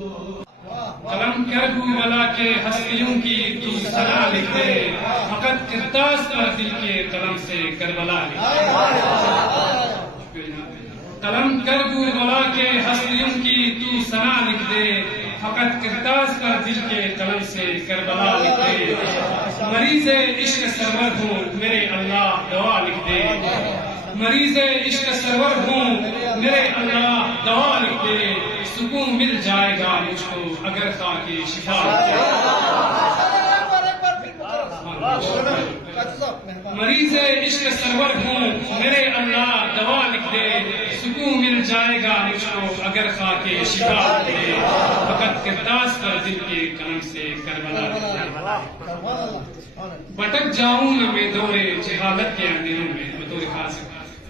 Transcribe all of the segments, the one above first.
قلم کرگو بلا کے ہستیوں کی تو ثنا لکھ دے، فقط کرتاس پر دل کے قلم سے کربلا لکھ دے۔ قلم کرگو بلا کے ہستیوں کی تو ثنا لکھ دے، فقط کرتاس پر دل کے قلم سے کربلا لکھ دے۔ مریض عشق سرور ہوں میرے اللہ دوا لکھ دے، مریض عشق سرور ہوں میرے اللہ دوا لکھ دے۔ سکون مل جائے گا مجھ کو اگر خاک شفا لکھ دے۔ مریض عشق سرور ہوں میرے اللہ دوا لکھ دے، سکون مل جائے گا مجھ کو اگر خاک شفا لکھ دے۔ فقط کرتاس پر دل کے قلم سے کربلا لکھ دے۔ بھٹک جاؤں نہ میں دورے جہالت کے اندھیروں میں، بطور خاص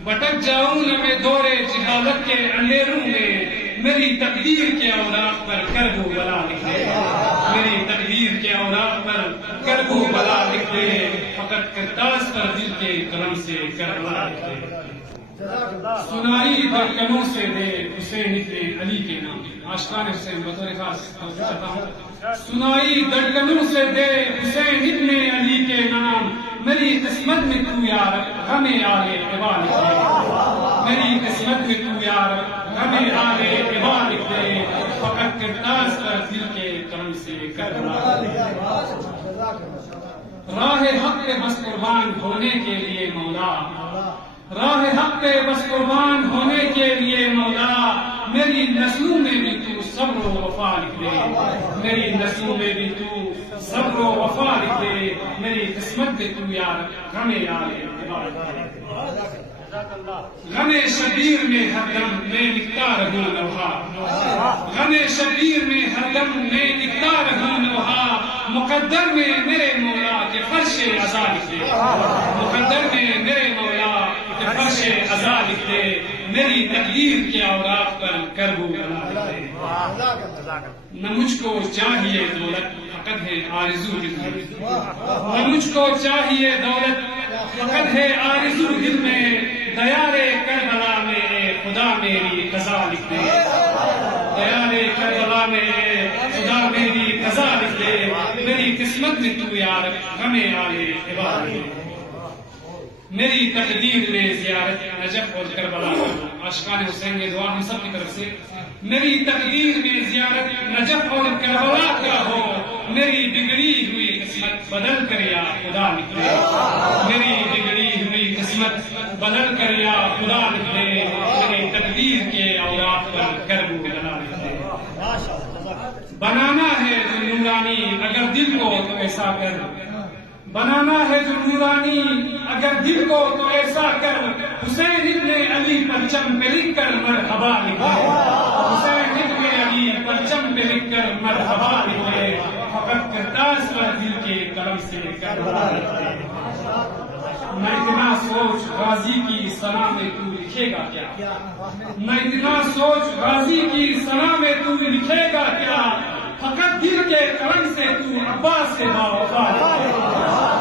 بھٹک جاؤں نہ میں دورے جہالت کے اندھیروں میں، میری تقدیر کے اوراق پر کربو بلا لکھ دے، میری تقدیر کے اوراق پر کربو بلا لکھ دے۔ فقط کرتاس پر دل کے قلم سے کربلا لکھ دے۔ سنائی دھڑکنوں سے دے حسین ابن علی کے نام، عاشقان حسین بطور خاص چاہتا ہوں۔ سنائی دھڑکنوں سے دے حسین ابن علی کے نام، میری قسمت میں تو یار غم آل عبا لکھ دے، میری قسمت میں تو یار غم آل عبا لکھ دے۔ فقط کرتاس پر دل کے قلم سے کربلا لکھ دے۔ راہ حق پہ بس قربان ہونے کے لیے مولا، راہ حق پہ بس قربان ہونے کے لیے مولا، میری نسلوں میں بھی تو صبر و وفا لکھ دے، میری نسلوں میں بھی تو صبر و وفا لکھ دے۔ میری قسمت میں تو یار غم آل عبا لکھ دے۔ غم شبیر میں ہر دم میں لکھتا رہوں لوحہ، غم شبیر میں ہر دم میں لکھتا رہوں لوحہ، مقدر میں میرے مولا کے فرش عزا لکھ دے، مقدر میں میرے مولا کے فرش عزا لکھ دے۔ میری تقدیر کے اوراق پر کربو بلا لکھ دے۔ نہ مجھ کو چاہیے دولت فقط ہے آرزو دل میں، نہ مجھ کو چاہیے دولت فقط ہے آرزو دل میں، دیارے کربلا میں اے خدا میری قضا لکھ دے، دیارے کربلا میں اے خدا میری قضا لکھ دے۔ میری قسمت میں تو یار غم آل عبا لکھ دے۔ میری تقدیر میں زیارت نجف اور کربلا، عاشقان حسین یہ دعا ہم سب کی طرف سے۔ میری تقدیر میں زیارت نجف اور کربلا کا ہو، میری بگڑی ہوئی قسمت بدل کر یا خدا لکھ دے، میری بگڑی ہوئی قسمت بدل کر یا خدا لکھ دے۔ میری تقدیر کے اوراق پر کربو بلا لکھ دے۔ بنانا ہے جو نورانی اگر دل کو تو ایسا کر، بنانا ہے جو نورانی اگر دل کو تو ایسا کر، حسین ابن علی پرچم پہ لکھ کر مرحبا لکھ دے، حسین ابن علی پرچم پہ لکھ کر مرحبا لکھ دے۔ فقط کرتاس پر دل کے قلم سے کربلا لکھ دے۔ میں اتنا سوچ غازی کی ثنا میں تو لکھے گا کیا، میں اتنا سوچ غازی کی ثنا میں تو لکھے گا کیا، فقط دل کے قلم سے تو عباس سے با وفا لکھ دے۔